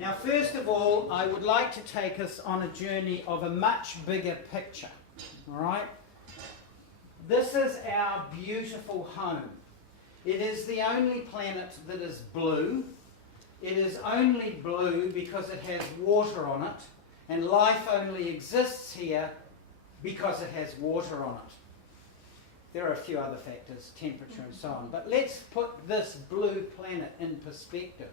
Now, first of all, I would like to take us on a journey of a much bigger picture, all right? This is our beautiful home. It is the only planet that is blue. It is only blue because it has water on it, and life only exists here because it has water on it. There are a few other factors, temperature and so on, but let's put this blue planet in perspective.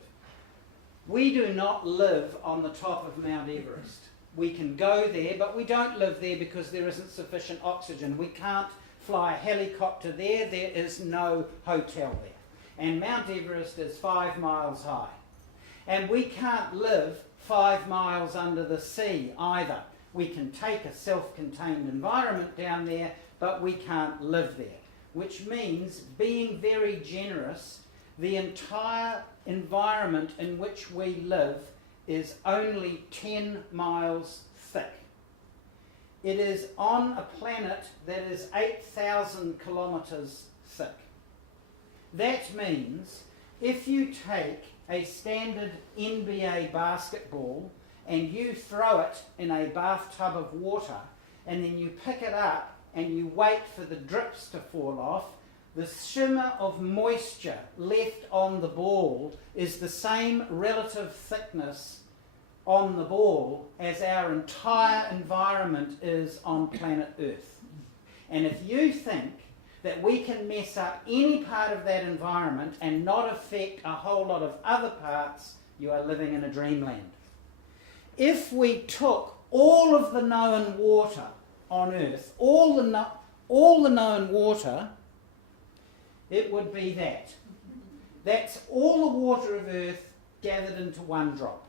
We do not live on the top of Mount Everest. We can go there, but we don't live there because there isn't sufficient oxygen. We can't fly a helicopter there. There is no hotel there. And Mount Everest is 5 miles high. And we can't live 5 miles under the sea either. We can take a self-contained environment down there, but we can't live there. Which means, being very generous, the entire environment in which we live is only 10 miles thick. It is on a planet that is 8,000 kilometres thick. That means if you take a standard NBA basketball and you throw it in a bathtub of water and then you pick it up and you wait for the drips to fall off, the shimmer of moisture left on the ball is the same relative thickness on the ball as our entire environment is on planet Earth. And if you think that we can mess up any part of that environment and not affect a whole lot of other parts, you are living in a dreamland. If we took all of the known water on Earth, all the known water, it would be that. That's all the water of Earth gathered into one drop.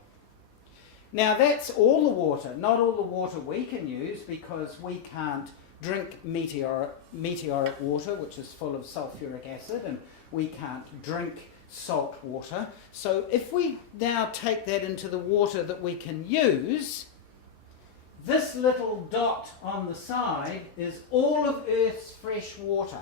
Now that's all the water, not all the water we can use, because we can't drink meteoric water, which is full of sulfuric acid, and we can't drink salt water. So if we now take that into the water that we can use, this little dot on the side is all of Earth's fresh water.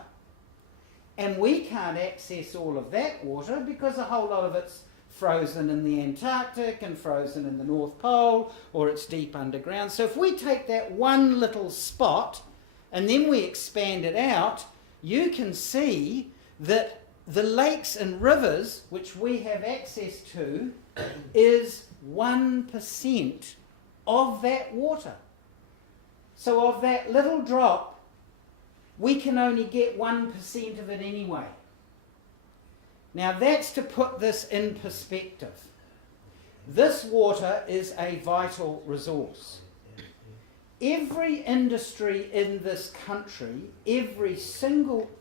And we can't access all of that water because a whole lot of it's frozen in the Antarctic and frozen in the North Pole, or it's deep underground. So if we take that one little spot and then we expand it out, you can see that the lakes and rivers which we have access to is 1% of that water. So of that little drop, we can only get 1% of it anyway. Now that's to put this in perspective. This water is a vital resource. Every industry in this country,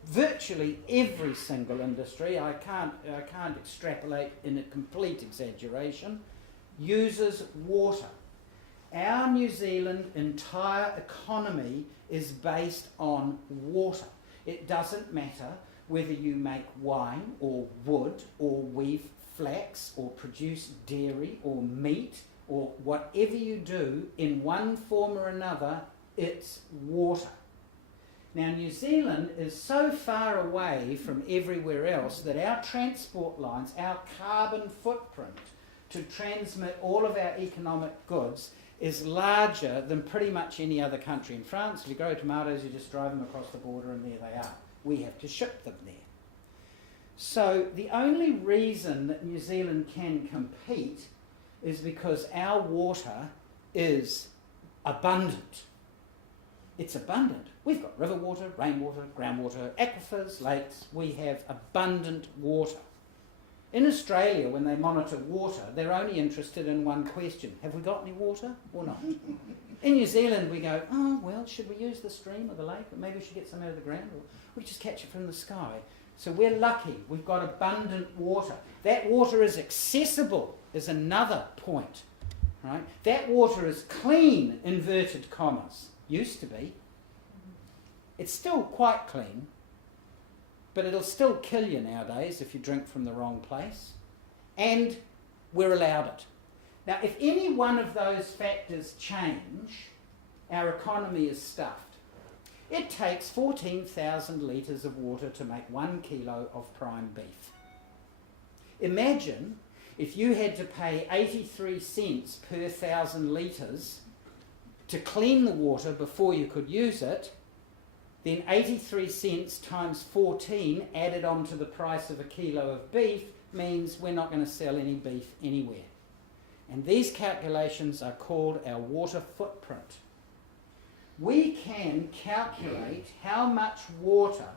virtually every single industry, I can't extrapolate in a complete exaggeration, uses water. Our New Zealand entire economy is based on water. It doesn't matter whether you make wine or wood or weave flax or produce dairy or meat or whatever you do, in one form or another, it's water. Now New Zealand is so far away from everywhere else that our transport lines, our carbon footprint to transmit all of our economic goods is larger than pretty much any other country. In France, if you grow tomatoes, you just drive them across the border and there they are. We have to ship them there. So the only reason that New Zealand can compete is because our water is abundant. It's abundant. We've got river water, rainwater, groundwater, aquifers, lakes. We have abundant water. In Australia, when they monitor water, they're only interested in one question: have we got any water or not? In New Zealand, we go, oh, well, should we use the stream or the lake? Or maybe we should get some out of the ground, or we just catch it from the sky. So we're lucky. We've got abundant water. That water is accessible, is another point. Right? That water is clean, inverted commas. Used to be. It's still quite clean, but it'll still kill you nowadays if you drink from the wrong place. And we're allowed it. Now, if any one of those factors change, our economy is stuffed. It takes 14,000 litres of water to make 1 kilo of prime beef. Imagine if you had to pay 83 cents per 1,000 litres to clean the water before you could use it, then 83 cents times 14 added on to the price of a kilo of beef means we're not going to sell any beef anywhere. And these calculations are called our water footprint. We can calculate how much water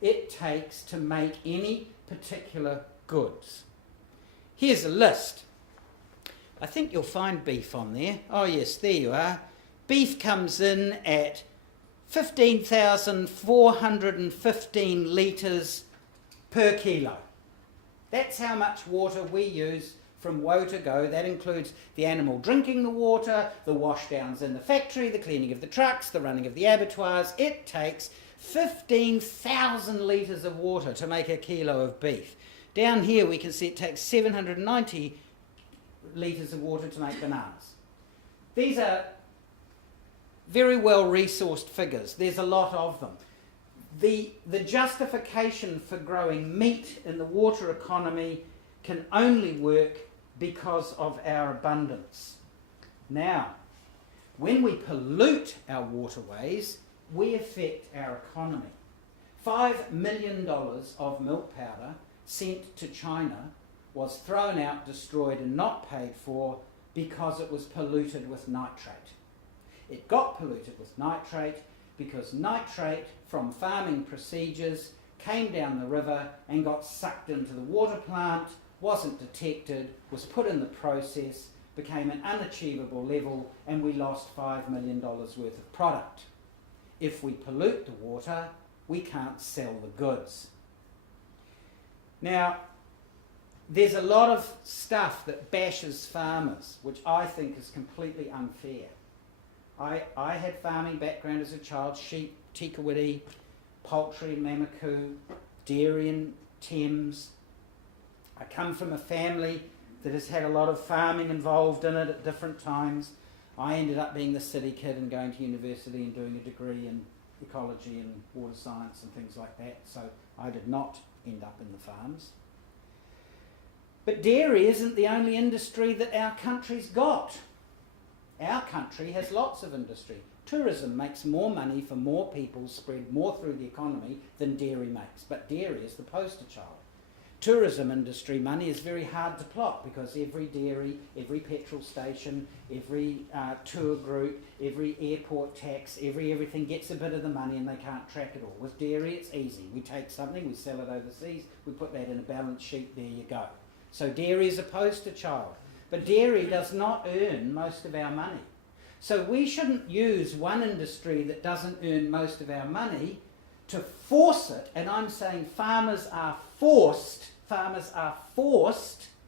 it takes to make any particular goods. Here's a list. I think you'll find beef on there. Oh yes, there you are. Beef comes in at 15,415 litres per kilo. That's how much water we use from woe to go. That includes the animal drinking the water, the washdowns in the factory, the cleaning of the trucks, the running of the abattoirs. It takes 15,000 litres of water to make a kilo of beef. Down here we can see it takes 790 litres of water to make bananas. These are very well resourced figures. There's a lot of them. The justification for growing meat in the water economy can only work because of our abundance. Now, when we pollute our waterways, we affect our economy. $5 million of milk powder sent to China was thrown out, destroyed and not paid for because it was polluted with nitrate. It got polluted with nitrate because nitrate from farming procedures came down the river and got sucked into the water plant, wasn't detected, was put in the process, became an unachievable level, and we lost $5 million worth of product. If we pollute the water, we can't sell the goods. Now, there's a lot of stuff that bashes farmers, which I think is completely unfair. I had farming background as a child, sheep, tikawiti, poultry, mamaku, dairy in Thames. I come from a family that has had a lot of farming involved in it at different times. I ended up being the city kid and going to university and doing a degree in ecology and water science and things like that, so I did not end up in the farms. But dairy isn't the only industry that our country's got. Our country has lots of industry. Tourism makes more money for more people spread more through the economy than dairy makes, but dairy is the poster child. Tourism industry money is very hard to plot because every dairy, every petrol station, every tour group, every airport tax, everything gets a bit of the money and they can't track it all. With dairy it's easy. We take something, we sell it overseas, we put that in a balance sheet, there you go. So dairy is a poster child. But dairy does not earn most of our money. So we shouldn't use one industry that doesn't earn most of our money to force it, and I'm saying farmers are forced,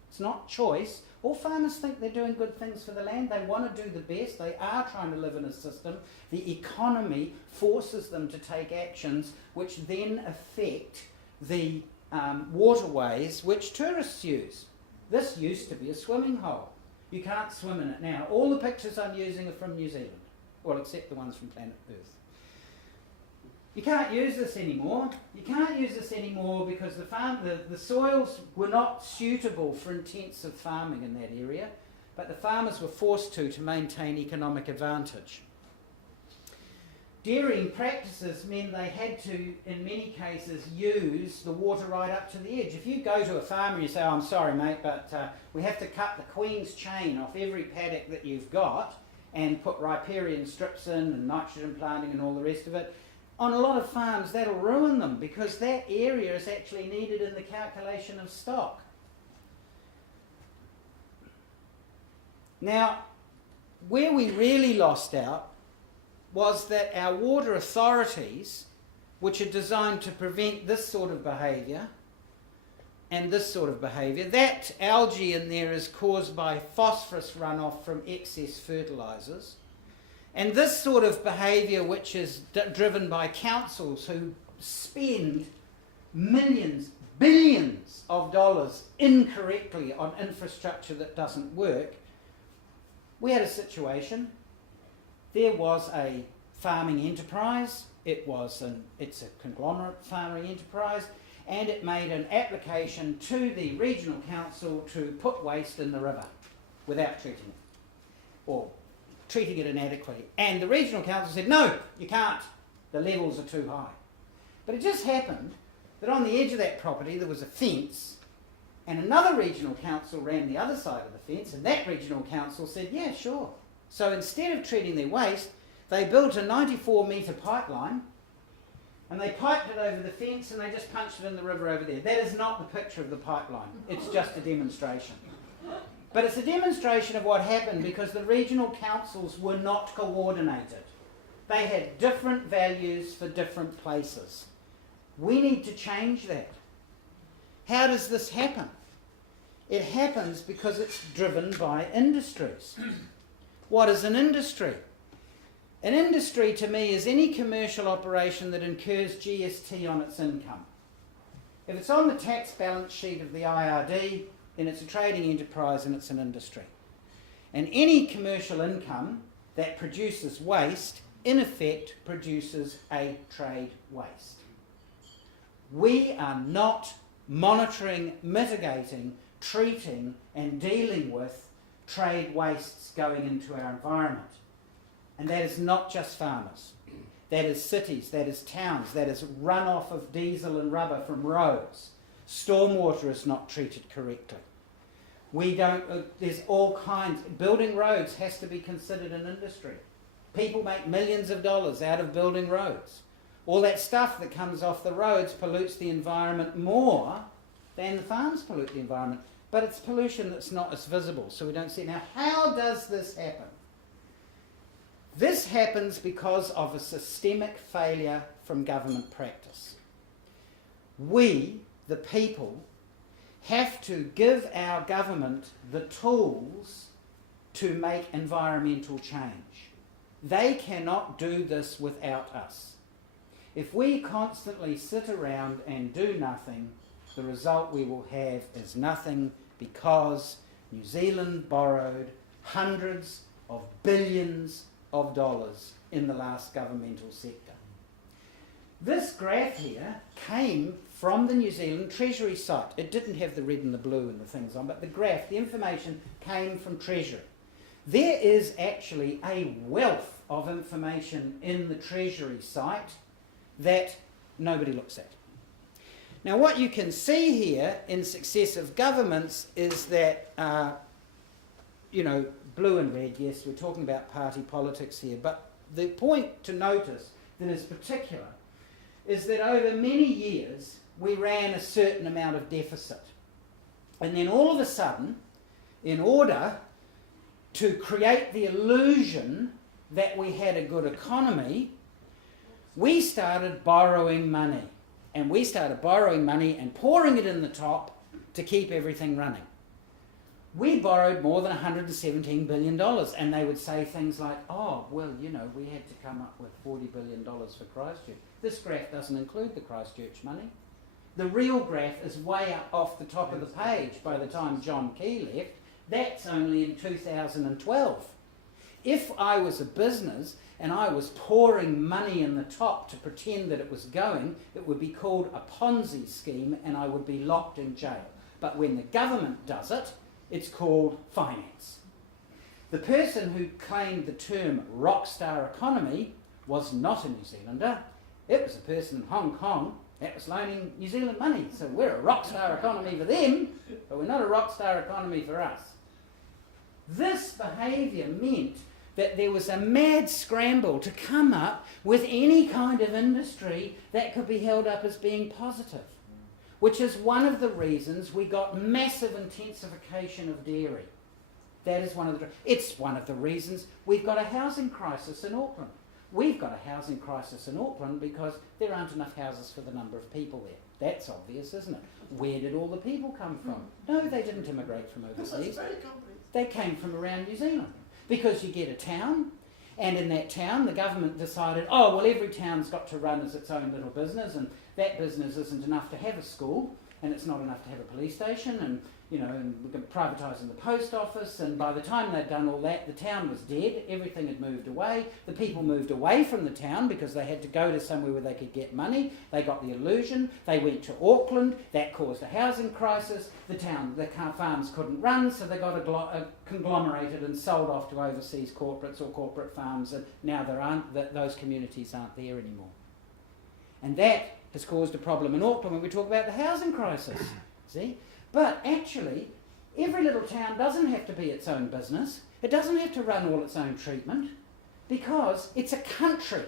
it's not choice. All farmers think they're doing good things for the land, they want to do the best, they are trying to live in a system. The economy forces them to take actions which then affect the waterways which tourists use. This used to be a swimming hole. You can't swim in it now. All the pictures I'm using are from New Zealand. Well, except the ones from planet Earth. You can't use this anymore. You can't use this anymore because the soils were not suitable for intensive farming in that area, but the farmers were forced to maintain economic advantage. Dairying practices meant they had to, in many cases, use the water right up to the edge. If you go to a farmer and you say, oh, I'm sorry mate, but we have to cut the queen's chain off every paddock that you've got and put riparian strips in and nitrogen planting and all the rest of it, on a lot of farms that'll ruin them because that area is actually needed in the calculation of stock. Now, where we really lost out was that our water authorities, which are designed to prevent this sort of behaviour and this sort of behaviour, that algae in there is caused by phosphorus runoff from excess fertilisers, and this sort of behaviour which is driven by councils who spend millions, billions of dollars incorrectly on infrastructure that doesn't work. We had a situation. There was a farming enterprise, it's a conglomerate farming enterprise, and it made an application to the regional council to put waste in the river without treating it, or treating it inadequately. And the regional council said, no, you can't, the levels are too high. But it just happened that on the edge of that property there was a fence, and another regional council ran the other side of the fence, and that regional council said, yeah, sure. So instead of treating their waste, they built a 94-metre pipeline, and they piped it over the fence, and they just punched it in the river over there. That is not the picture of the pipeline. It's just a demonstration. But it's a demonstration of what happened because the regional councils were not coordinated. They had different values for different places. We need to change that. How does this happen? It happens because it's driven by industries. What is an industry? An industry to me is any commercial operation that incurs GST on its income. If it's on the tax balance sheet of the IRD, then it's a trading enterprise and it's an industry. And any commercial income that produces waste, in effect, produces a trade waste. We are not monitoring, mitigating, treating and dealing with trade wastes going into our environment. And that is not just farmers. That is cities, that is towns, that is runoff of diesel and rubber from roads. Stormwater is not treated correctly. There's all kinds. Building roads has to be considered an industry. People make millions of dollars out of building roads. All that stuff that comes off the roads pollutes the environment more than the farms pollute the environment. But it's pollution that's not as visible, so we don't see it. Now, how does this happen? This happens because of a systemic failure from government practice. We, the people, have to give our government the tools to make environmental change. They cannot do this without us. If we constantly sit around and do nothing, the result we will have is nothing, because New Zealand borrowed hundreds of billions of dollars in the last governmental sector. This graph here came from the New Zealand Treasury site. It didn't have the red and the blue and the things on, but the graph, the information came from Treasury. There is actually a wealth of information in the Treasury site that nobody looks at. Now, what you can see here in successive governments is that, blue and red, yes, we're talking about party politics here, but the point to notice that is particular is that over many years we ran a certain amount of deficit. And then all of a sudden, in order to create the illusion that we had a good economy, we started borrowing money. And we started borrowing money and pouring it in the top to keep everything running. We borrowed more than $117 billion, and they would say things like, oh, well, we had to come up with $40 billion for Christchurch. This graph doesn't include the Christchurch money. The real graph is way up off the top of the page by the time John Key left. That's only in 2012. If I was a business and I was pouring money in the top to pretend that it was going, it would be called a Ponzi scheme and I would be locked in jail. But when the government does it, it's called finance. The person who claimed the term rockstar economy was not a New Zealander. It was a person in Hong Kong that was loaning New Zealand money. So we're a rockstar economy for them, but we're not a rockstar economy for us. This behaviour meant that there was a mad scramble to come up with any kind of industry that could be held up as being positive, which is one of the reasons we got massive intensification of dairy. That is it's one of the reasons we've got a housing crisis in Auckland. We've got a housing crisis in Auckland because there aren't enough houses for the number of people there. That's obvious, isn't it? Where did all the people come from? No, they didn't immigrate from overseas. They came from around New Zealand. Because you get a town, and in that town the government decided, oh, well, every town's got to run as its own little business, and that business isn't enough to have a school, and it's not enough to have a police station, and and we're privatising the post office, and by the time they'd done all that, the town was dead, everything had moved away, the people moved away from the town because they had to go to somewhere where they could get money, they got the illusion, they went to Auckland, that caused a housing crisis, the farms couldn't run, so they got conglomerated and sold off to overseas corporates or corporate farms, and now those communities aren't there anymore. And that has caused a problem in Auckland when we talk about the housing crisis, see? But actually, every little town doesn't have to be its own business. It doesn't have to run all its own treatment because it's a country.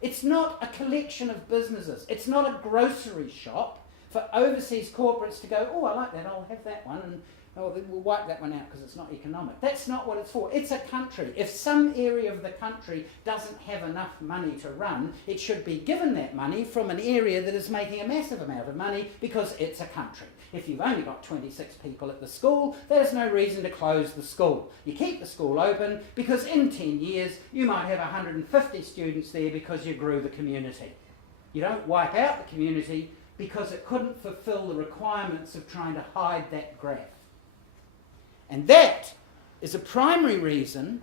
It's not a collection of businesses. It's not a grocery shop for overseas corporates to go, oh, I like that, I'll have that one, and oh, we'll wipe that one out because it's not economic. That's not what it's for. It's a country. If some area of the country doesn't have enough money to run, it should be given that money from an area that is making a massive amount of money because it's a country. If you've only got 26 people at the school, there's no reason to close the school. You keep the school open because in 10 years you might have 150 students there because you grew the community. You don't wipe out the community because it couldn't fulfill the requirements of trying to hide that graph. And that is a primary reason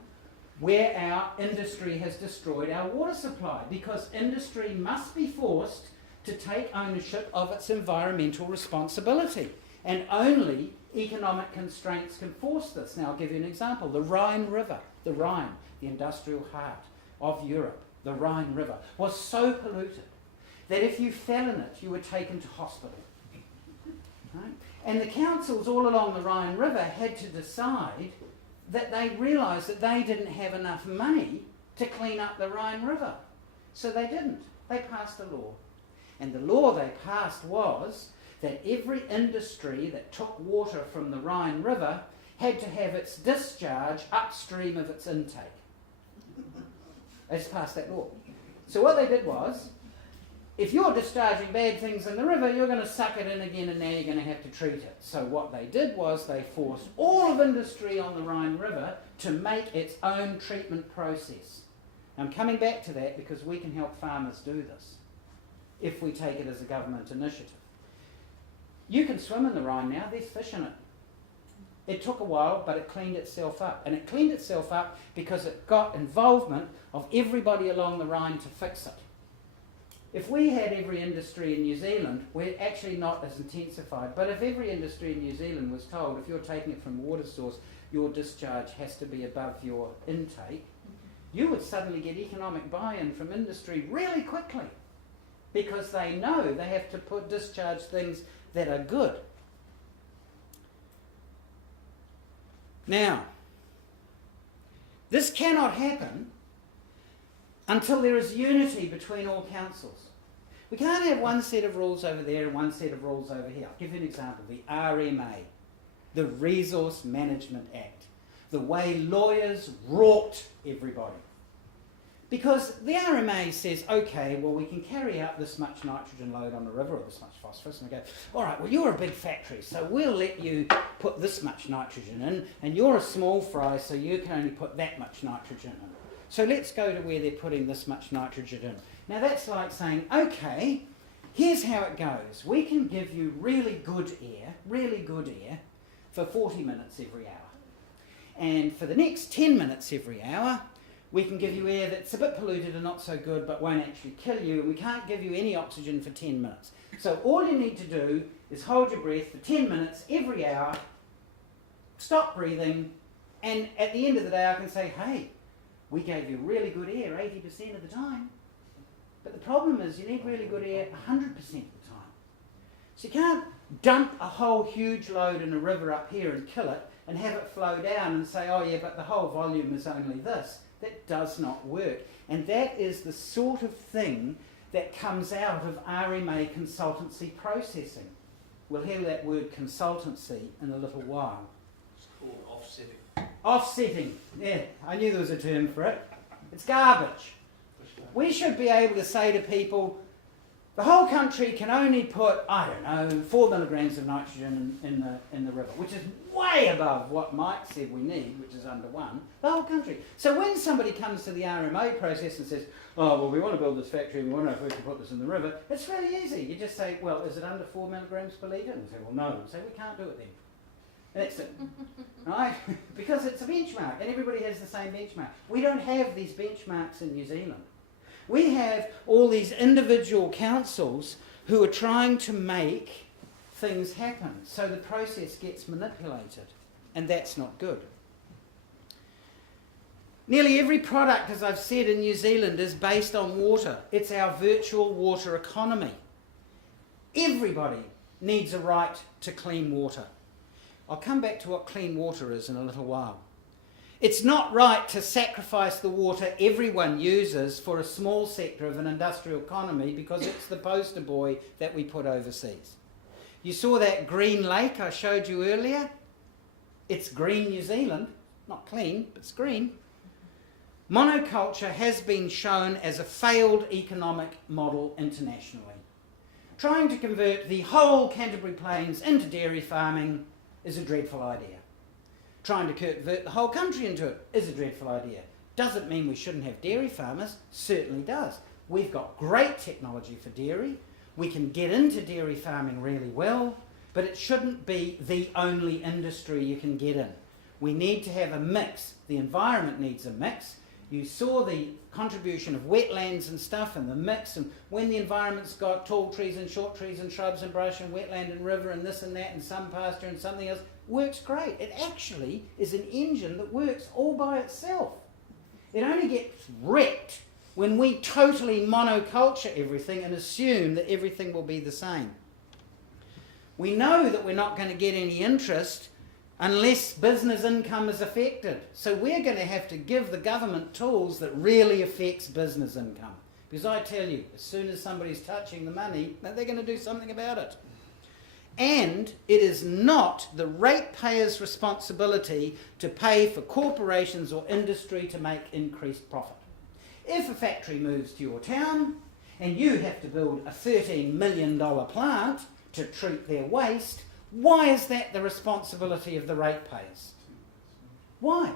where our industry has destroyed our water supply, because industry must be forced to take ownership of its environmental responsibility. And only economic constraints can force this. Now I'll give you an example. The Rhine River, the Rhine, the industrial heart of Europe, the Rhine River, was so polluted that if you fell in it, you were taken to hospital. Right? And the councils all along the Rhine River had to decide that they realised that they didn't have enough money to clean up the Rhine River. So they didn't. They passed a law. And the law they passed was that every industry that took water from the Rhine River had to have its discharge upstream of its intake. They just passed that law. So what they did was, if you're discharging bad things in the river, you're going to suck it in again, and now you're going to have to treat it. So what they did was they forced all of industry on the Rhine River to make its own treatment process. I'm coming back to that because we can help farmers do this if we take it as a government initiative. You can swim in the Rhine now, there's fish in it. It took a while, but it cleaned itself up. And it cleaned itself up because it got involvement of everybody along the Rhine to fix it. If we had every industry in New Zealand, we're actually not as intensified, but if every industry in New Zealand was told, if you're taking it from a water source, your discharge has to be above your intake, you would suddenly get economic buy-in from industry really quickly, because they know they have to discharge things that are good. Now, this cannot happen until there is unity between all councils. We can't have one set of rules over there and one set of rules over here. I'll give you an example. The RMA, the Resource Management Act, the way lawyers wrought everybody. Because the RMA says, okay, well, we can carry out this much nitrogen load on the river, or this much phosphorus, and we go, all right, well, you're a big factory, so we'll let you put this much nitrogen in, and you're a small fry, so you can only put that much nitrogen in. So let's go to where they're putting this much nitrogen in. Now that's like saying, okay, here's how it goes. We can give you really good air, for 40 minutes every hour. And for the next 10 minutes every hour, we can give you air that's a bit polluted and not so good, but won't actually kill you, and we can't give you any oxygen for 10 minutes. So all you need to do is hold your breath for 10 minutes every hour, stop breathing, and at the end of the day I can say, hey, we gave you really good air 80% of the time. But the problem is you need really good air 100% of the time. So you can't dump a whole huge load in a river up here and kill it and have it flow down and say, oh yeah, but the whole volume is only this. That does not work. And that is the sort of thing that comes out of RMA consultancy processing. We'll hear that word consultancy in a little while. It's called offsetting. Offsetting, yeah, I knew there was a term for it. It's garbage. We should be able to say to people, the whole country can only put, I don't know, 4 milligrams of nitrogen in the river, which is way above what Mike said we need, which is under 1, the whole country. So when somebody comes to the RMA process and says, oh, well, we want to build this factory and we want to know if we can put this in the river, it's really easy. You just say, well, is it under 4 milligrams per litre? And we say, well, no. We say, we can't do it then. That's it. Right? Because it's a benchmark and everybody has the same benchmark. We don't have these benchmarks in New Zealand. We have all these individual councils who are trying to make things happen, so the process gets manipulated, and that's not good. Nearly every product, as I've said, in New Zealand is based on water. It's our virtual water economy. Everybody needs a right to clean water. I'll come back to what clean water is in a little while. It's not right to sacrifice the water everyone uses for a small sector of an industrial economy because it's the poster boy that we put overseas. You saw that green lake I showed you earlier? It's green New Zealand. Not clean, but it's green. Monoculture has been shown as a failed economic model internationally. Trying to convert the whole Canterbury Plains into dairy farming is a dreadful idea. Trying to convert the whole country into it is a dreadful idea. Doesn't mean we shouldn't have dairy farmers, certainly does. We've got great technology for dairy. We can get into dairy farming really well, but it shouldn't be the only industry you can get in. We need to have a mix. The environment needs a mix. You saw the contribution of wetlands and stuff and the mix, and when the environment's got tall trees and short trees and shrubs and brush and wetland and river and this and that and some pasture and something else, works great. It actually is an engine that works all by itself. It only gets wrecked when we totally monoculture everything and assume that everything will be the same. We know that we're not going to get any interest unless business income is affected. So we're going to have to give the government tools that really affects business income. Because I tell you, as soon as somebody's touching the money, they're going to do something about it. And it is not the ratepayer's responsibility to pay for corporations or industry to make increased profit. If a factory moves to your town and you have to build a $13 million plant to treat their waste, why is that the responsibility of the ratepayers? Why?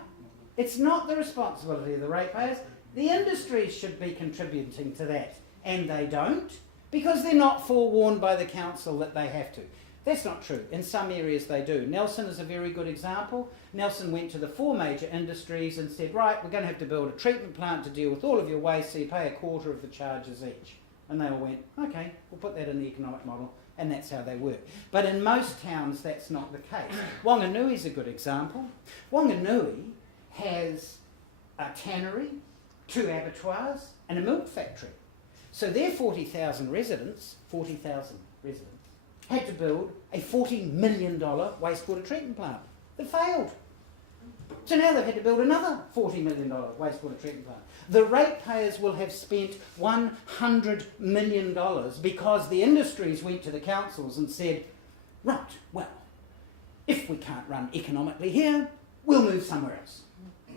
It's not the responsibility of the ratepayers. The industries should be contributing to that, and they don't, because they're not forewarned by the council that they have to. That's not true. In some areas they do. Nelson is a very good example. Nelson went to the 4 major industries and said, right, we're going to have to build a treatment plant to deal with all of your waste, so you pay a quarter of the charges each. And they all went, okay, we'll put that in the economic model, and that's how they work. But in most towns that's not the case. Wanganui is a good example. Wanganui has a tannery, 2 abattoirs, and a milk factory. So their 40,000 residents, had to build a $40 million wastewater treatment plant. They failed. So now they've had to build another $40 million wastewater treatment plant. The ratepayers will have spent $100 million because the industries went to the councils and said, right, well, if we can't run economically here, we'll move somewhere else.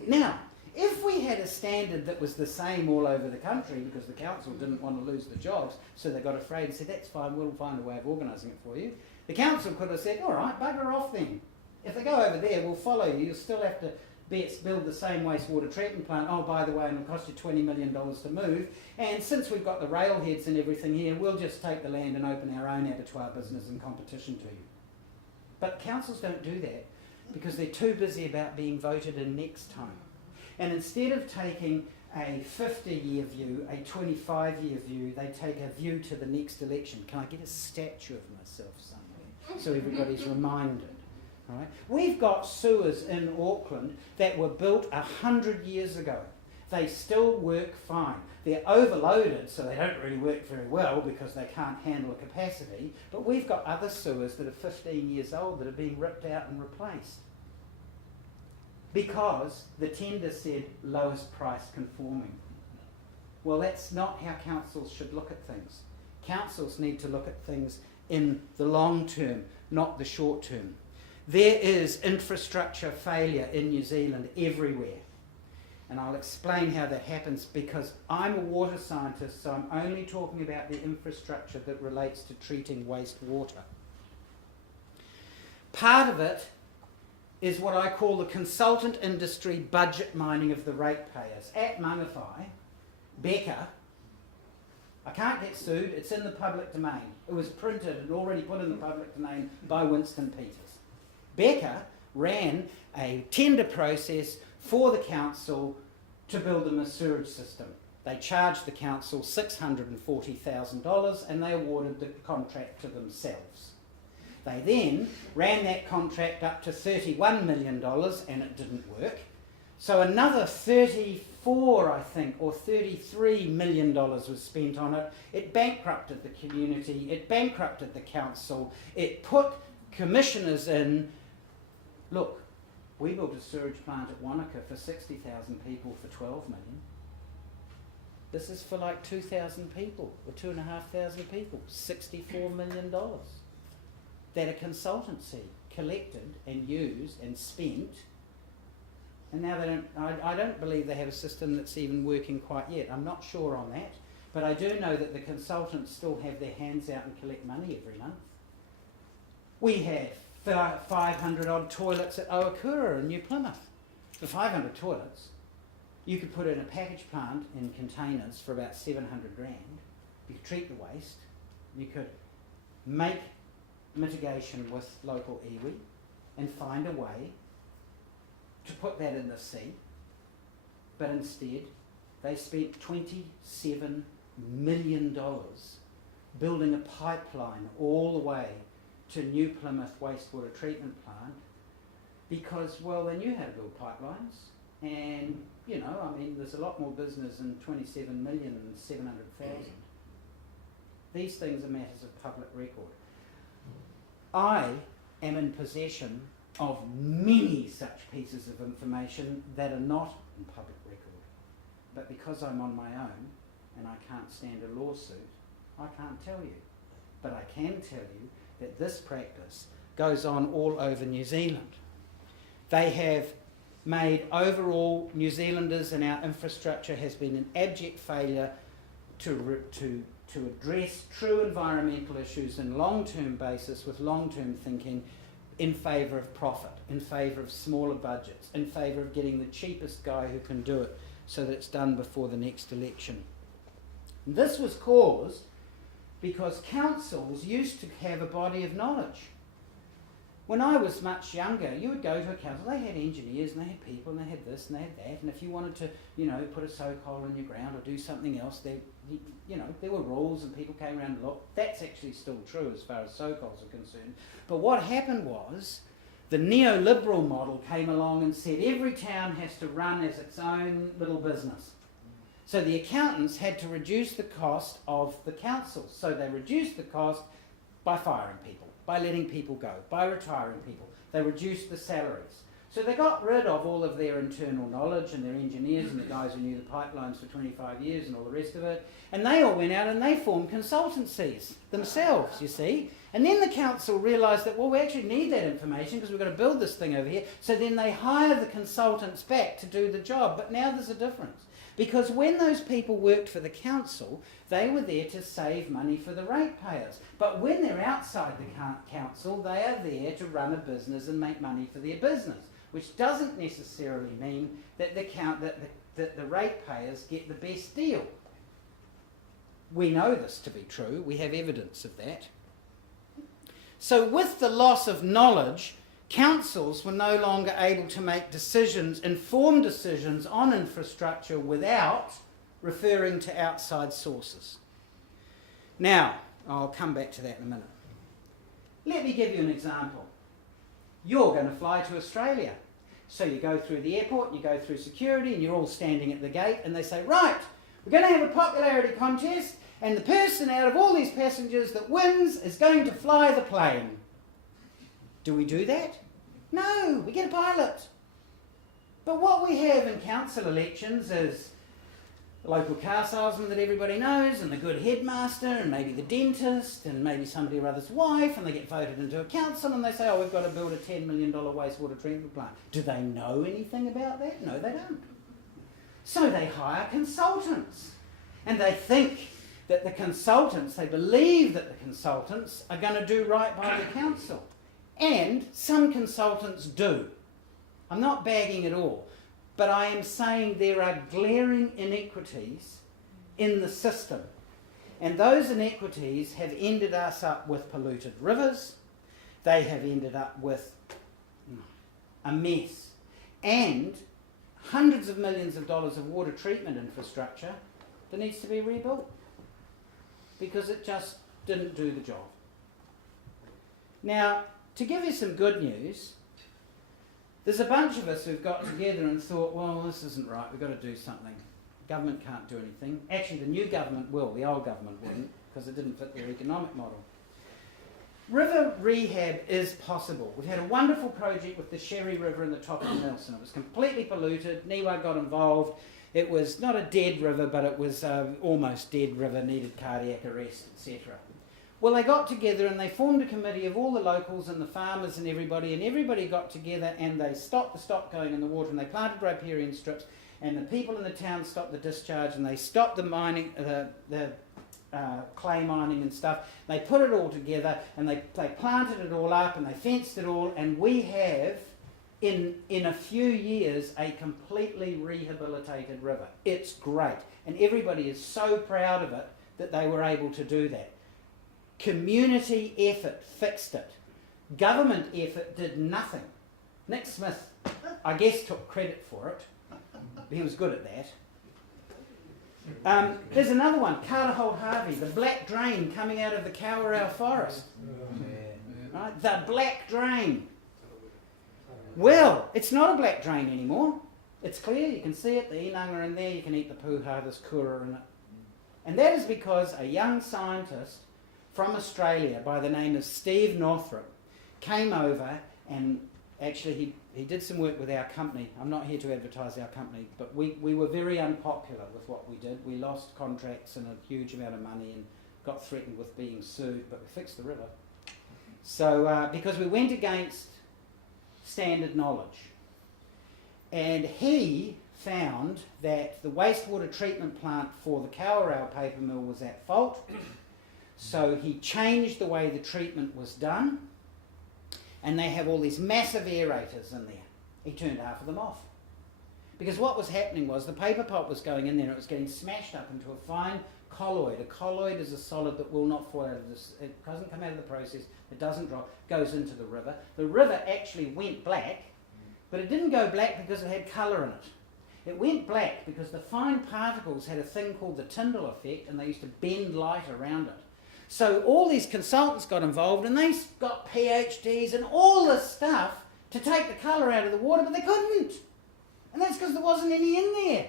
Now, if we had a standard that was the same all over the country because the council didn't want to lose the jobs, so they got afraid and said, that's fine, we'll find a way of organising it for you, the council could have said, all right, bugger off then. If they go over there, we'll follow you. You'll still have to build the same wastewater treatment plant. Oh, by the way, it'll cost you $20 million to move. And since we've got the railheads and everything here, we'll just take the land and open our own abattoir business in competition to you. But councils don't do that because they're too busy about being voted in next time. And instead of taking a 50-year view, a 25-year view, they take a view to the next election. Can I get a statue of myself somewhere so everybody's reminded? Right? We've got sewers in Auckland that were built 100 years ago. They still work fine. They're overloaded, so they don't really work very well because they can't handle a capacity. But we've got other sewers that are 15 years old that are being ripped out and replaced. Because the tender said lowest price conforming. Well, that's not how councils should look at things. Councils need to look at things in the long term, not the short term. There is infrastructure failure in New Zealand everywhere. And I'll explain how that happens because I'm a water scientist, so I'm only talking about the infrastructure that relates to treating wastewater. Part of it is what I call the consultant industry budget mining of the ratepayers. At Mangawhai, Becca, I can't get sued, it's in the public domain. It was printed and already put in the public domain by Winston Peters. Becca ran a tender process for the council to build them a sewage system. They charged the council $640,000 and they awarded the contract to themselves. They then ran that contract up to $31 million and it didn't work. So another 34, I think, or $33 million was spent on it. It bankrupted the community, it bankrupted the council, it put commissioners in. Look, we built a sewage plant at Wanaka for 60,000 people for 12 million. This is for like 2,000 people, or 2,500 people, $64 million that a consultancy collected and used and spent. And now they don't, I don't believe they have a system that's even working quite yet. I'm not sure on that. But I do know that the consultants still have their hands out and collect money every month. We have 500 odd toilets at Aquaero in New Plymouth. For 500 toilets, you could put in a package plant in containers for about 700 grand. You could treat the waste. You could make mitigation with local iwi and find a way to put that in the sea. But instead, they spent $27 million building a pipeline all the way to New Plymouth Wastewater Treatment Plant because, well, they knew how to build pipelines. And, you know, I mean, there's a lot more business in 27 million than 700,000. These things are matters of public record. I am in possession of many such pieces of information that are not in public record. But because I'm on my own and I can't stand a lawsuit, I can't tell you. But I can tell you that this practice goes on all over New Zealand. They have made overall New Zealanders and our infrastructure has been an abject failure to address true environmental issues in long-term basis with long-term thinking in favour of profit, in favour of smaller budgets, in favour of getting the cheapest guy who can do it so that it's done before the next election. And this was caused because councils used to have a body of knowledge. When I was much younger, you would go to a council, they had engineers and they had people and they had this and they had that, and if you wanted to, you know, put a soak hole in your ground or do something else, there were rules and people came around and looked. That's actually still true as far as soak holes are concerned. But what happened was the neoliberal model came along and said every town has to run as its own little business. So the accountants had to reduce the cost of the councils. So they reduced the cost by firing people, by letting people go, by retiring people. They reduced the salaries. So they got rid of all of their internal knowledge and their engineers and the guys who knew the pipelines for 25 years and all the rest of it. And they all went out and they formed consultancies themselves, you see. And then the council realised that, well, we actually need that information because we've got to build this thing over here. So then they hire the consultants back to do the job. But now there's a difference. Because when those people worked for the council, they were there to save money for the ratepayers. But when they're outside the council, they are there to run a business and make money for their business, which doesn't necessarily mean that the ratepayers get the best deal. We know this to be true. We have evidence of that. So with the loss of knowledge, councils were no longer able to make decisions, informed decisions on infrastructure without referring to outside sources. Now, I'll come back to that in a minute. Let me give you an example. You're going to fly to Australia. So you go through the airport, you go through security, and you're all standing at the gate, and they say, right, we're going to have a popularity contest, and the person out of all these passengers that wins is going to fly the plane. Do we do that? No, we get a pilot. But what we have in council elections is the local car salesman that everybody knows, and the good headmaster, and maybe the dentist, and maybe somebody or other's wife, and they get voted into a council, and they say, oh, we've got to build a $10 million wastewater treatment plant. Do they know anything about that? No, they don't. So they hire consultants, and they think that the consultants, they believe that the consultants are going to do right by the council. And some consultants do. I'm not bagging at all. But I am saying there are glaring inequities in the system. And those inequities have ended us up with polluted rivers. They have ended up with a mess, and hundreds of millions of dollars of water treatment infrastructure that needs to be rebuilt because it just didn't do the job. Now, to give you some good news, there's a bunch of us who've got together and thought, well, this isn't right, we've got to do something. Government can't do anything. Actually, the new government will, the old government wouldn't, because it didn't fit their economic model. River rehab is possible. We've had a wonderful project with the Sherry River in the top of Nelson. It was completely polluted. NIWA got involved. It was not a dead river, but it was almost dead river, needed cardiac arrest, etc. Well, they got together and they formed a committee of all the locals and the farmers and everybody got together and they stopped the stock going in the water and they planted riparian strips and the people in the town stopped the discharge and they stopped the mining, clay mining and stuff. They put it all together and they planted it all up and they fenced it all, and we have, in a few years, a completely rehabilitated river. It's great, and everybody is so proud of it that they were able to do that. Community effort fixed it. Government effort did nothing. Nick Smith, I guess, took credit for it. He was good at that. There's another one, Carterholt Harvey, the black drain coming out of the Aquaero forest. Right? The black drain. Well, it's not a black drain anymore. It's clear, you can see it, the inanga in there, you can eat the puha, there's kura in it. And that is because a young scientist from Australia by the name of Steve Northrup came over and actually he did some work with our company. I'm not here to advertise our company, but we were very unpopular with what we did. We lost contracts and a huge amount of money and got threatened with being sued, but we fixed the river. So, because we went against standard knowledge. And he found that the wastewater treatment plant for the Kawerau paper mill was at fault. So he changed the way the treatment was done. And they have all these massive aerators in there. He turned half of them off. Because what was happening was the paper pulp was going in there and it was getting smashed up into a fine colloid. A colloid is a solid that will not fall out of this. It doesn't come out of the process. It doesn't drop. Goes into the river. The river actually went black, but it didn't go black because it had colour in it. It went black because the fine particles had a thing called the Tyndall effect and they used to bend light around it. So all these consultants got involved and they got PhDs and all this stuff to take the colour out of the water, but they couldn't. And that's because there wasn't any in there.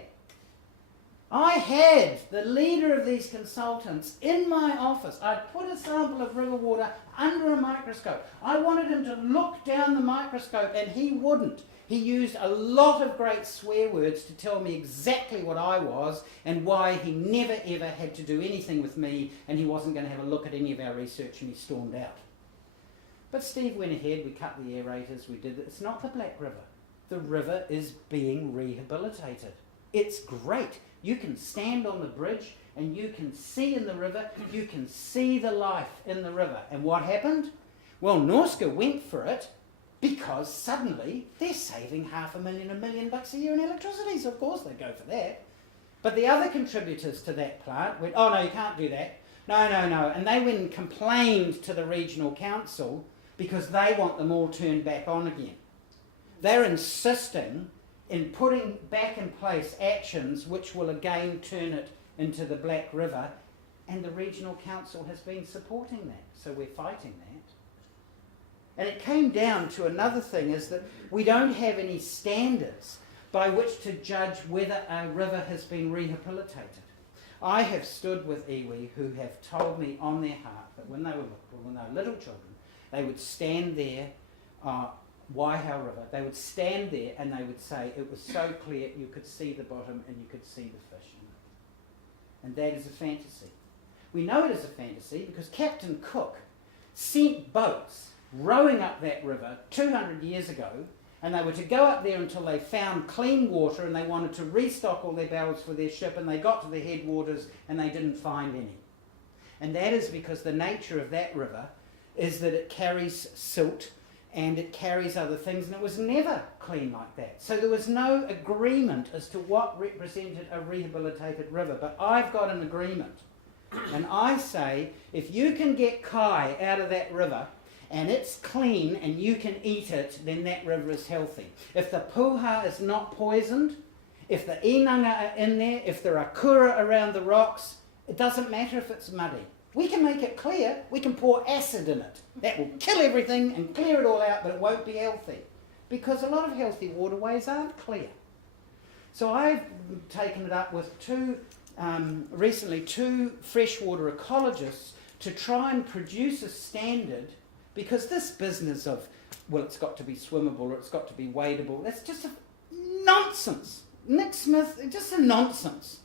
I had the leader of these consultants in my office. I'd put a sample of river water under a microscope. I wanted him to look down the microscope and he wouldn't. He used a lot of great swear words to tell me exactly what I was and why he never ever had to do anything with me and he wasn't going to have a look at any of our research, and he stormed out. But Steve went ahead, we cut the aerators, we did it. It's not the Black River. The river is being rehabilitated. It's great. You can stand on the bridge and you can see in the river, you can see the life in the river. And what happened? Well, Norska went for it because suddenly they're saving $500,000, $1 million a year in electricity, so of course they'd go for that. But the other contributors to that plant went, oh no, you can't do that. No. And they went and complained to the regional council because they want them all turned back on again. They're insisting in putting back in place actions which will again turn it into the Black River, and the regional council has been supporting that, so we're fighting that. And it came down to another thing, is that we don't have any standards by which to judge whether a river has been rehabilitated. I have stood with iwi who have told me on their heart that when they were little children, they would stand there, Waihau River, they would stand there and they would say it was so clear you could see the bottom and you could see the fish in it. And that is a fantasy. We know it is a fantasy because Captain Cook sent boats rowing up that river 200 years ago, and they were to go up there until they found clean water, and they wanted to restock all their barrels for their ship, and they got to the headwaters and they didn't find any. And that is because the nature of that river is that it carries silt and it carries other things, and it was never clean like that. So there was no agreement as to what represented a rehabilitated river. But I've got an agreement. And I say, if you can get kai out of that river and it's clean and you can eat it, then that river is healthy. If the puha is not poisoned, if the inanga are in there, if there are kura around the rocks, it doesn't matter if it's muddy. We can make it clear, we can pour acid in it. That will kill everything and clear it all out, but it won't be healthy. Because a lot of healthy waterways aren't clear. So I've taken it up with recently two freshwater ecologists to try and produce a standard, because this business of, well, it's got to be swimmable or it's got to be wadeable, that's just a nonsense. Nick Smith, just a nonsense.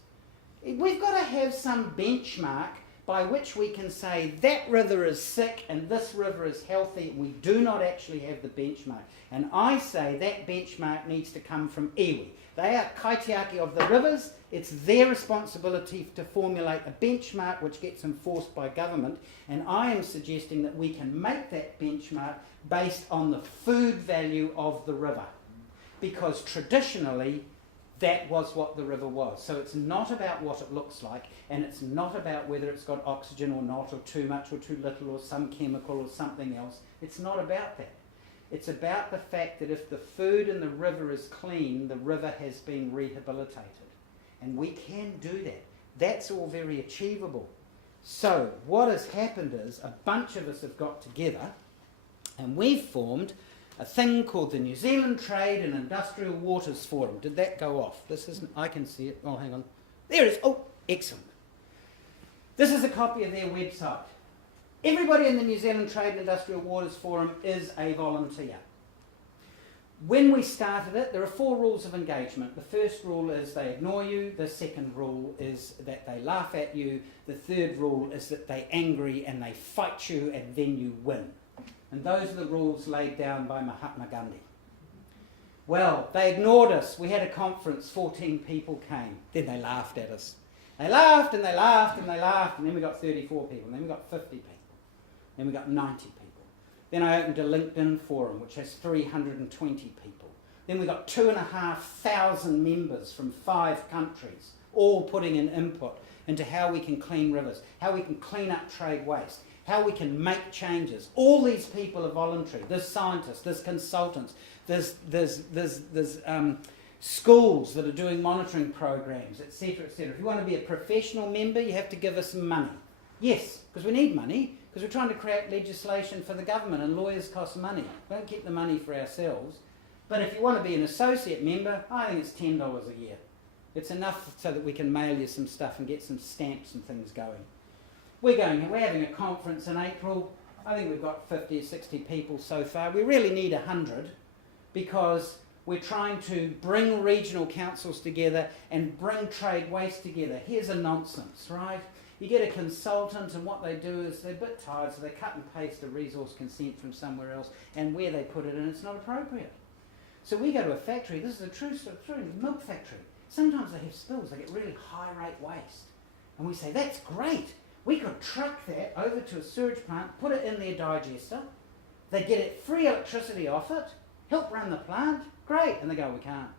We've got to have some benchmark by which we can say that river is sick and this river is healthy. We do not actually have the benchmark. And I say that benchmark needs to come from iwi. They are kaitiaki of the rivers. It's their responsibility to formulate a benchmark which gets enforced by government. And I am suggesting that we can make that benchmark based on the food value of the river. Because traditionally, that was what the river was. So it's not about what it looks like, and it's not about whether it's got oxygen or not, or too much or too little, or some chemical or something else. It's not about that. It's about the fact that if the food in the river is clean, the river has been rehabilitated. And we can do that. That's all very achievable. So what has happened is a bunch of us have got together and we've formed a thing called the New Zealand Trade and Industrial Waters Forum. Did that go off? This isn't, I can see it. Oh, hang on. There it is. Oh, excellent. This is a copy of their website. Everybody in the New Zealand Trade and Industrial Waters Forum is a volunteer. When we started it, there are 4 rules of engagement. The first rule is they ignore you. The second rule is that they laugh at you. The third rule is that they're angry and they fight you and then you win. And those are the rules laid down by Mahatma Gandhi. Well, they ignored us. We had a conference, 14 people came. Then they laughed at us. They laughed and they laughed and they laughed, and then we got 34 people, and then we got 50 people, then we got 90 people. Then I opened a LinkedIn forum, which has 320 people. Then we got 2,500 members from 5 countries, all putting in input into how we can clean rivers, how we can clean up trade waste, how we can make changes. All these people are voluntary. There's scientists, there's consultants, there's schools that are doing monitoring programs, etc., etc. If you want to be a professional member, you have to give us some money. Yes, because we need money, because we're trying to create legislation for the government, and lawyers cost money. We don't keep the money for ourselves. But if you want to be an associate member, I think it's $10 a year. It's enough so that we can mail you some stuff and get some stamps and things going. We're having a conference in April. I think we've got 50 or 60 people so far. We really need 100, because we're trying to bring regional councils together and bring trade waste together. Here's a nonsense, right? You get a consultant, and what they do is they're a bit tired, so they cut and paste a resource consent from somewhere else, and where they put it in, it's not appropriate. So we go to a factory. This is a true milk factory. Sometimes they have spills. They get really high rate waste. And we say, that's great. We could truck that over to a sewage plant, put it in their digester. They get it free electricity off it, help run the plant. Great. And they go, we can't.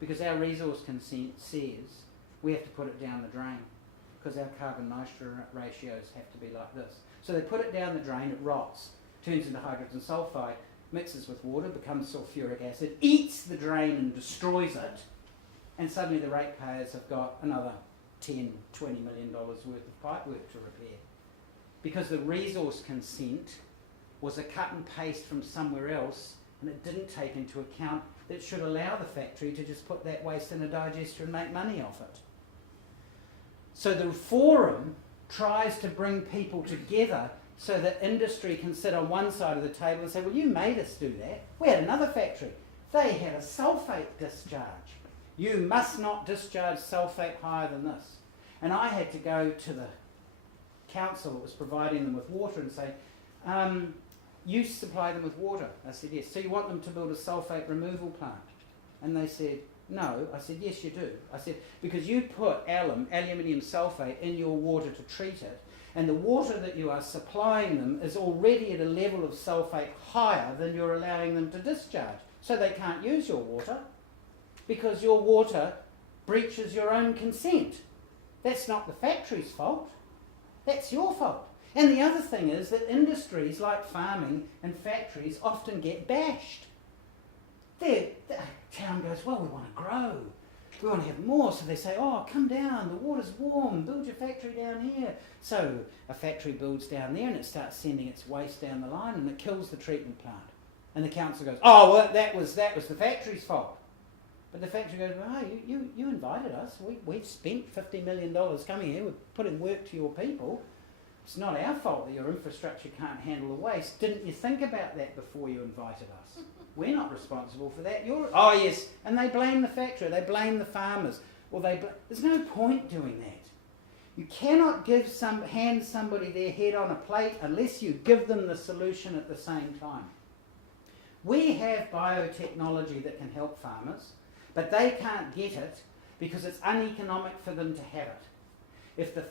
Because our resource consent says we have to put it down the drain, because our carbon nitrogen ratios have to be like this. So they put it down the drain, it rots, turns into hydrogen sulfide, mixes with water, becomes sulfuric acid, eats the drain and destroys it, and suddenly the ratepayers have got another $10, $20 million worth of pipework to repair. Because the resource consent was a cut and paste from somewhere else, and it didn't take into account that it should allow the factory to just put that waste in a digester and make money off it. So the forum tries to bring people together so that industry can sit on one side of the table and say, well, you made us do that. We had another factory. They had a sulfate discharge. You must not discharge sulfate higher than this. And I had to go to the council that was providing them with water and say, you supply them with water. I said, yes. So you want them to build a sulfate removal plant? And they said, no. I said, yes, you do. I said, because you put aluminium sulfate in your water to treat it, and the water that you are supplying them is already at a level of sulfate higher than you're allowing them to discharge. So they can't use your water, because your water breaches your own consent. That's not the factory's fault. That's your fault. And the other thing is that industries like farming and factories often get bashed. The town goes, well, we want to grow. We want to have more. So they say, oh, come down, the water's warm, build your factory down here. So a factory builds down there and it starts sending its waste down the line and it kills the treatment plant. And the council goes, oh, well, that was the factory's fault. But the factory goes, well, hey, you invited us. We've spent $50 million coming here. We're putting work to your people. It's not our fault that your infrastructure can't handle the waste. Didn't you think about that before you invited us? We're not responsible for that. Oh, yes. And they blame the factory. They blame the farmers. There's no point doing that. You cannot hand somebody their head on a plate unless you give them the solution at the same time. We have biotechnology that can help farmers, but they can't get it because it's uneconomic for them to have it. If the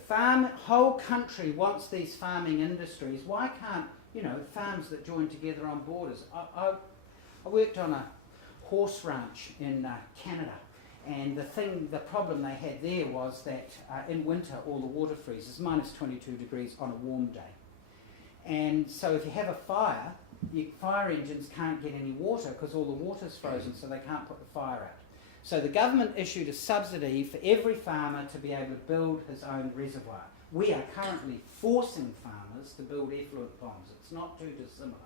whole country wants these farming industries, why can't, farms that join together on borders? I worked on a horse ranch in Canada, and the problem they had there was that in winter all the water freezes, minus 22 degrees on a warm day. And so if you have a fire, your fire engines can't get any water because all the water's frozen, so they can't put the fire out. So the government issued a subsidy for every farmer to be able to build his own reservoir. We are currently forcing farmers to build effluent ponds. It's not too dissimilar.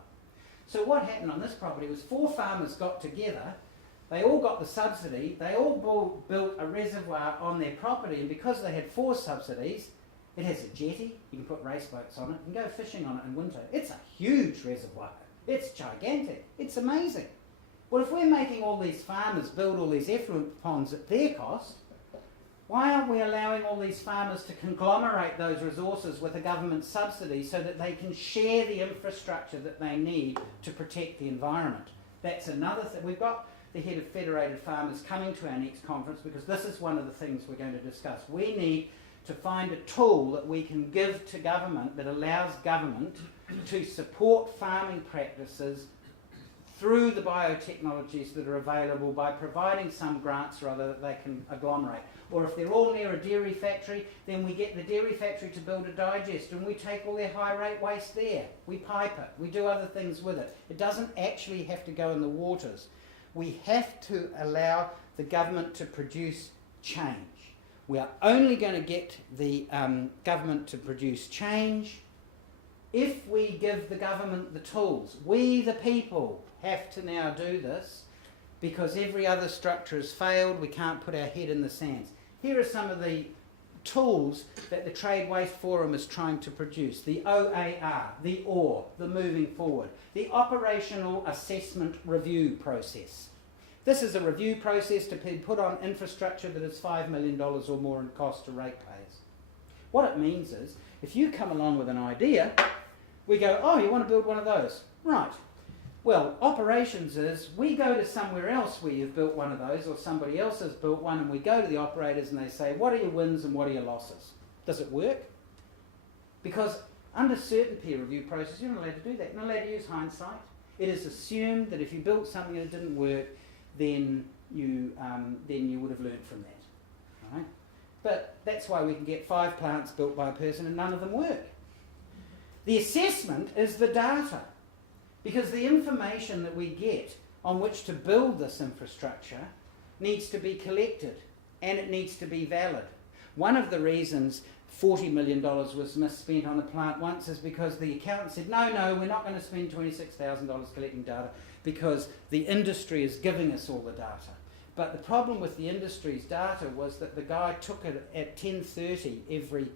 So what happened on this property was 4 farmers got together, they all got the subsidy, they all built a reservoir on their property, and because they had 4 subsidies, it has a jetty, you can put race boats on it, you can go fishing on it in winter. It's a huge reservoir. It's gigantic. It's amazing. Well, if we're making all these farmers build all these effluent ponds at their cost, why aren't we allowing all these farmers to conglomerate those resources with a government subsidy so that they can share the infrastructure that they need to protect the environment? That's another thing. We've got the head of Federated Farmers coming to our next conference because this is one of the things we're going to discuss. We need to find a tool that we can give to government that allows government to support farming practices through the biotechnologies that are available by providing some grants or other that they can agglomerate. Or if they're all near a dairy factory, then we get the dairy factory to build a digest and we take all their high rate waste there. We pipe it. We do other things with it. It doesn't actually have to go in the waters. We have to allow the government to produce change. We are only going to get the government to produce change if we give the government the tools. We, the people, have to now do this because every other structure has failed. We can't put our head in the sands. Here are some of the tools that the Trade Waste Forum is trying to produce. The OAR, the OR, the moving forward, the Operational Assessment Review Process. This is a review process to be put on infrastructure that is $5 million or more in cost to ratepayers. What it means is, if you come along with an idea, we go, oh, you want to build one of those? Right. Well, operations is, we go to somewhere else where you've built one of those, or somebody else has built one, and we go to the operators and they say, what are your wins and what are your losses? Does it work? Because under certain peer review processes, you're not allowed to do that. You're not allowed to use hindsight. It is assumed that if you built something that didn't work, then you would have learned from that. Right? But that's why we can get 5 plants built by a person and none of them work. The assessment is the data, because the information that we get on which to build this infrastructure needs to be collected and it needs to be valid. One of the reasons $40 million was misspent on a plant once is because the accountant said, no, we're not going to spend $26,000 collecting data because the industry is giving us all the data. But the problem with the industry's data was that the guy took it at 10:30 every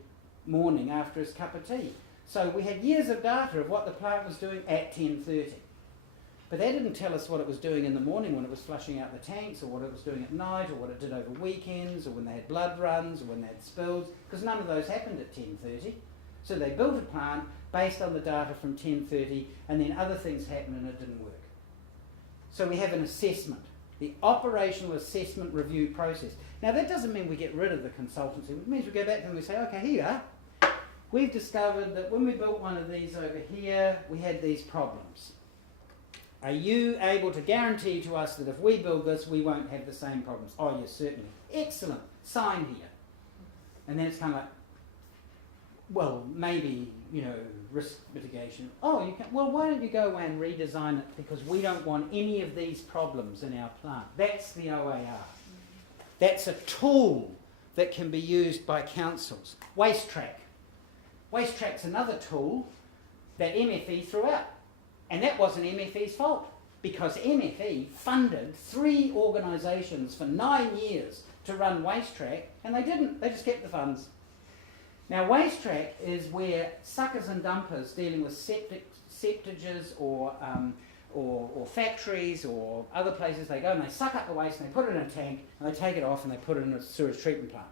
morning after his cup of tea. So we had years of data of what the plant was doing at 10:30. But they didn't tell us what it was doing in the morning when it was flushing out the tanks, or what it was doing at night, or what it did over weekends, or when they had blood runs, or when they had spills, because none of those happened at 10:30. So they built a plant based on the data from 10:30, and then other things happened and it didn't work. So we have an assessment, the operational assessment review process. Now that doesn't mean we get rid of the consultancy. It means we go back to them and we say, okay, here you are. We've discovered that when we built one of these over here, we had these problems. Are you able to guarantee to us that if we build this, we won't have the same problems? Oh, yes, certainly. Excellent. Sign here. And then it's kind of like, well, maybe, risk mitigation. Oh, you can. Well, why don't you go away and redesign it, because we don't want any of these problems in our plant. That's the OAR. That's a tool that can be used by councils. Wastetrack. Wastetrack's another tool that MFE threw out. And that wasn't MFE's fault, because MFE funded 3 organisations for 9 years to run Wastetrack, and they didn't. They just kept the funds. Now, Wastetrack is where suckers and dumpers dealing with septages or factories or other places, they go and they suck up the waste and they put it in a tank and they take it off and they put it in a sewage treatment plant.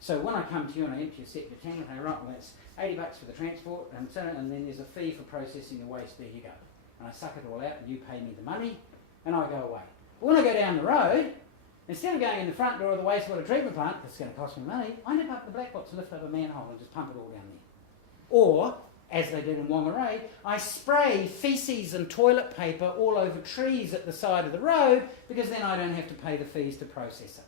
So when I come to you and I empty your septic tank, I say, right, well, that's $80 for the transport, and then there's a fee for processing the waste. There you go. And I suck it all out and you pay me the money and I go away. But when I go down the road, instead of going in the front door of the wastewater treatment plant, because it's going to cost me money, I nip up the black box, lift up a manhole and just pump it all down there. Or, as they did in Whangarei, I spray feces and toilet paper all over trees at the side of the road, because then I don't have to pay the fees to process it.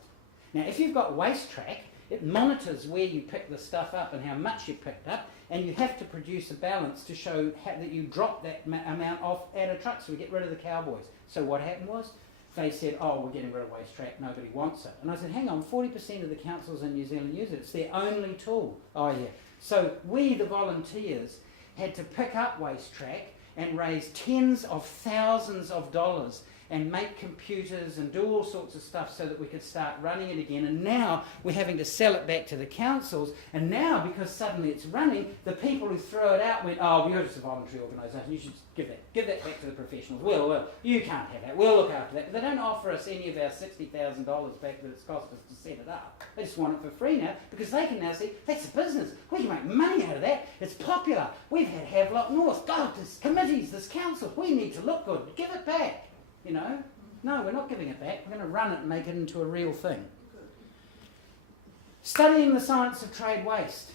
Now, if you've got Wastetrack, it monitors where you pick the stuff up and how much you picked up, and you have to produce a balance to show that you drop that amount off at a truck, so we get rid of the cowboys. So what happened was, they said, oh, we're getting rid of Wastetrack, nobody wants it. And I said, hang on, 40% of the councils in New Zealand use it. It's their only tool. Oh, yeah. So we, the volunteers, had to pick up Wastetrack and raise tens of thousands of dollars and make computers and do all sorts of stuff so that we could start running it again. And now we're having to sell it back to the councils. And now, because suddenly it's running, the people who throw it out went, oh, we're just a voluntary organisation. You should give that back to the professionals. Well, you can't have that. We'll look after that. But they don't offer us any of our $60,000 back that it's cost us to set it up. They just want it for free now, because they can now see, that's a business. We can make money out of that. It's popular. We've had Havelock North. God, there's committees, there's councils. We need to look good. Give it back. No, we're not giving it back. We're going to run it and make it into a real thing. Studying the science of trade waste.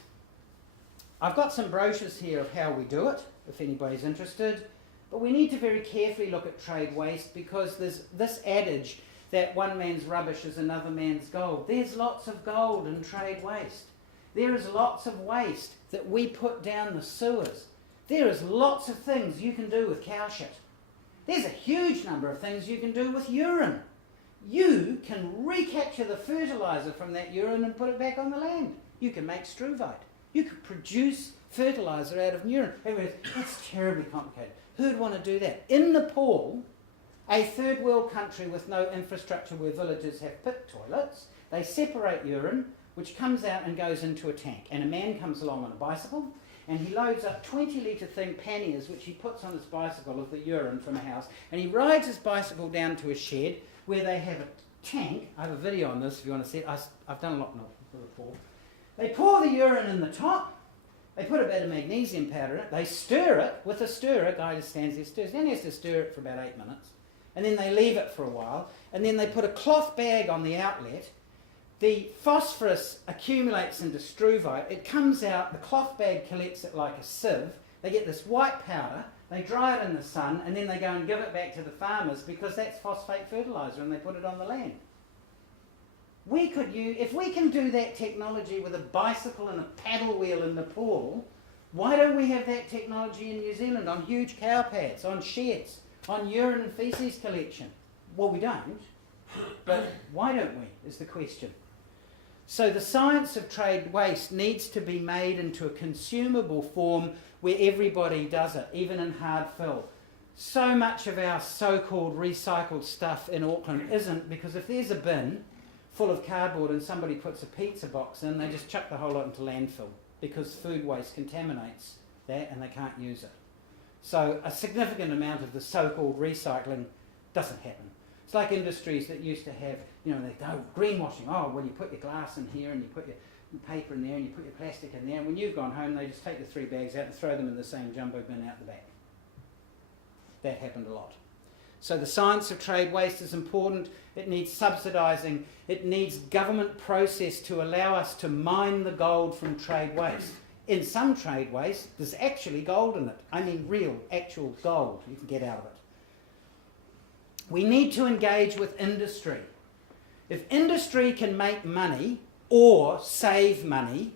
I've got some brochures here of how we do it, if anybody's interested. But we need to very carefully look at trade waste, because there's this adage that one man's rubbish is another man's gold. There's lots of gold in trade waste. There is lots of waste that we put down the sewers. There is lots of things you can do with cow shit. There's a huge number of things you can do with urine. You can recapture the fertiliser from that urine and put it back on the land. You can make struvite. You could produce fertiliser out of urine. Everybody goes, that's terribly complicated. Who'd want to do that? In Nepal, a third world country with no infrastructure where villages have pit toilets, they separate urine, which comes out and goes into a tank. And a man comes along on a bicycle, and he loads up 20-litre thing panniers, which he puts on his bicycle of the urine from a house, and he rides his bicycle down to a shed where they have a tank. I have a video on this if you want to see it. I've done a lot more before. They pour the urine in the top, they put a bit of magnesium powder in it, they stir it with a stirrer. A guy just stands there, stirs, then he has to stir it for about 8 minutes, and then they leave it for a while, and then they put a cloth bag on the outlet. The phosphorus accumulates into struvite. It comes out, the cloth bag collects it like a sieve. They get this white powder, they dry it in the sun, and then they go and give it back to the farmers, because that's phosphate fertiliser, and they put it on the land. We could use, if we can do that technology with a bicycle and a paddle wheel in Nepal, why don't we have that technology in New Zealand on huge cow pads, on sheds, on urine and faeces collection? Well, we don't, but why don't we, is the question. So the science of trade waste needs to be made into a consumable form where everybody does it, even in hard fill. So much of our so-called recycled stuff in Auckland isn't, because if there's a bin full of cardboard and somebody puts a pizza box in, they just chuck the whole lot into landfill, because food waste contaminates that and they can't use it. So a significant amount of the so-called recycling doesn't happen. It's like industries that used to have, they go greenwashing. Oh, well, you put your glass in here and you put your paper in there and you put your plastic in there, and when you've gone home, they just take the 3 bags out and throw them in the same jumbo bin out the back. That happened a lot. So the science of trade waste is important. It needs subsidising. It needs government process to allow us to mine the gold from trade waste. In some trade waste, there's actually gold in it. I mean real, actual gold you can get out of it. We need to engage with industry. If industry can make money or save money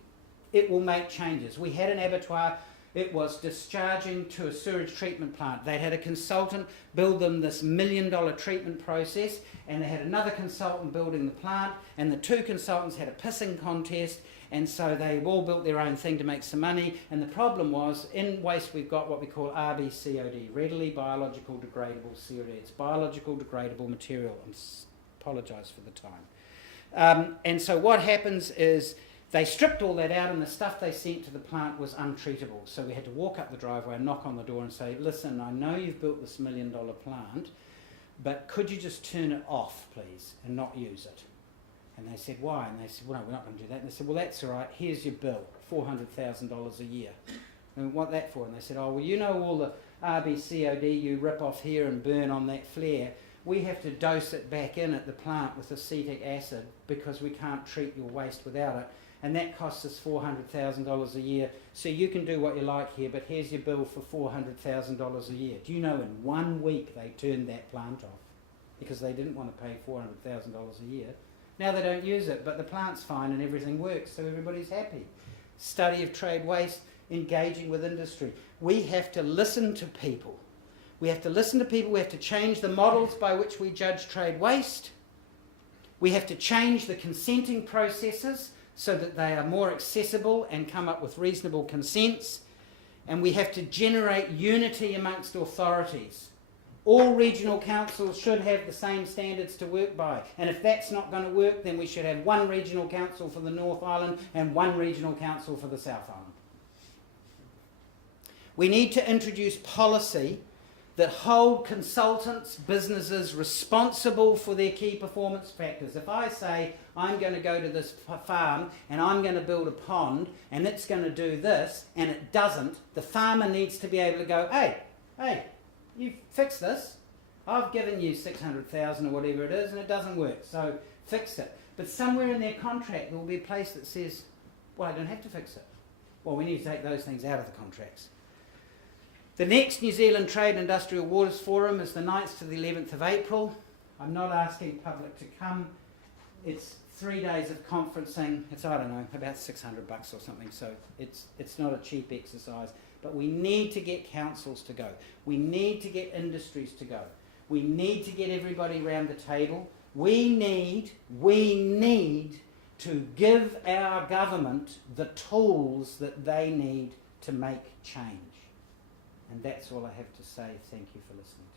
it will make changes. We had an abattoir, it was discharging to a sewage treatment plant. They had a consultant build them this $1 million treatment process, and they had another consultant building the plant, and the two consultants had a pissing contest, and so they all built their own thing to make some money. And the problem was, in waste we've got what we call RBCOD, readily biological degradable COD. It's biological degradable material. I apologise for the time. And so what happens is they stripped all that out, and the stuff they sent to the plant was untreatable. So we had to walk up the driveway and knock on the door and say, listen, I know you've built this $1 million plant, but could you just turn it off, please, and not use it? And they said, why? And they said, well, no, we're not going to do that. And they said, well, that's all right. Here's your bill, $400,000 a year. And what that for? And they said, oh, well, you know all the RBCOD you rip off here and burn on that flare. We have to dose it back in at the plant with acetic acid because we can't treat your waste without it. And that costs us $400,000 a year. So you can do what you like here, but here's your bill for $400,000 a year. Do you know in 1 week they turned that plant off because they didn't want to pay $400,000 a year? Now they don't use it, but the plant's fine and everything works, so everybody's happy. Study of trade waste, engaging with industry. We have to listen to people. We have to listen to people. We have to change the models by which we judge trade waste. We have to change the consenting processes so that they are more accessible and come up with reasonable consents. And we have to generate unity amongst authorities. All regional councils should have the same standards to work by. And if that's not going to work, then we should have one regional council for the North Island and one regional council for the South Island. We need to introduce policy that hold consultants, businesses responsible for their key performance factors. If I say, I'm going to go to this farm and I'm going to build a pond and it's going to do this, and it doesn't, the farmer needs to be able to go, hey, you fix this. I've given you 600,000 or whatever it is and it doesn't work, so fix it. But somewhere in their contract there will be a place that says, well, I don't have to fix it. Well, we need to take those things out of the contracts. The next New Zealand Trade and Industrial Waters Forum is the 9th to the 11th of April. I'm not asking public to come. It's 3 days of conferencing. It's, I don't know, about $600 or something, so it's not a cheap exercise. But we need to get councils to go. We need to get industries to go. We need to get everybody around the table. We need to give our government the tools that they need to make change. And that's all I have to say. Thank you for listening.